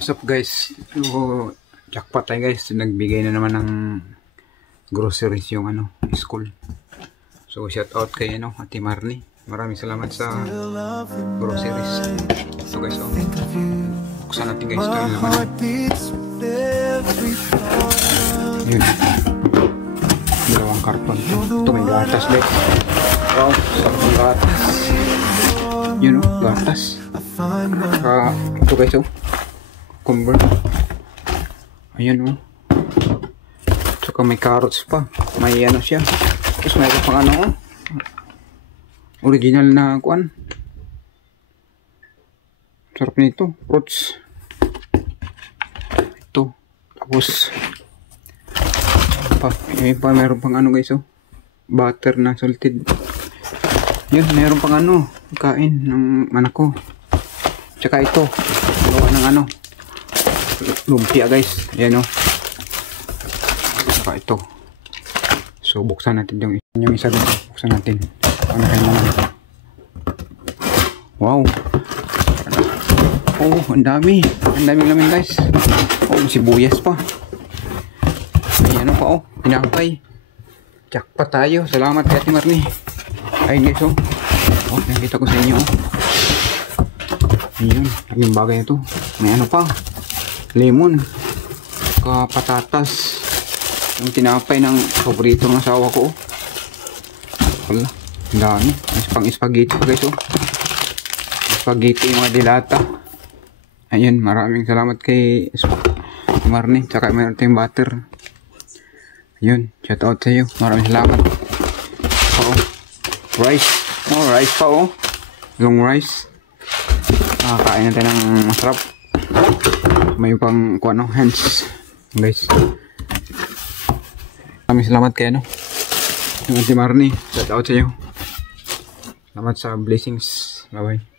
What's up guys? So, jackpot tayo guys. Nagbigay na naman ng groceries yung school. So shout out kay Ate Marnie. Maraming salamat sa groceries. So guys, buksan natin guys ito yung laman. Yun. Dalawang karton. Ito may gatas guys. Wow, sakong gatas. Yun gatas. Ito guys cucumber. Ayan Tsaka may carrots pa. May siya. Tapos mayroon pang original na kuan. Sarap nito. Fruits. Ito. Tapos mayroon pang guys butter na salted. Yun, mayroon pang kain ng anak ko. Tsaka ito. Gawa ng lumpia guys. Ayan Tsaka ito. So buksan natin yung isa dito. Buksan natin. Panahin naman. Wow. Oh, ang dami. Ang daming lamin guys. Oh, sibuyas pa. Ayan pa pinakapay. Jackpot tayo. Salamat kay Ate Marnie. Ayun guys nakita ko sa inyo Ayun, ang bagay na to. May pa. Lemon. Patatas. Yung tinapay ng paborito ng asawa ko. Wala. Ang dami. May pang spaghetti pa guys Spaghetti yung mga dilata. Ayun, maraming salamat kay Marnie. Tsaka mayroon tayong butter. Ayun, shout out sa iyo. Maraming salamat. Rice. Rice pa long rice. Kain natin ng masarap. May pang hands guys. Maraming salamat kay yung Ate Marnie. Shout out sa iyo. Salamat sa blessings. Bye bye.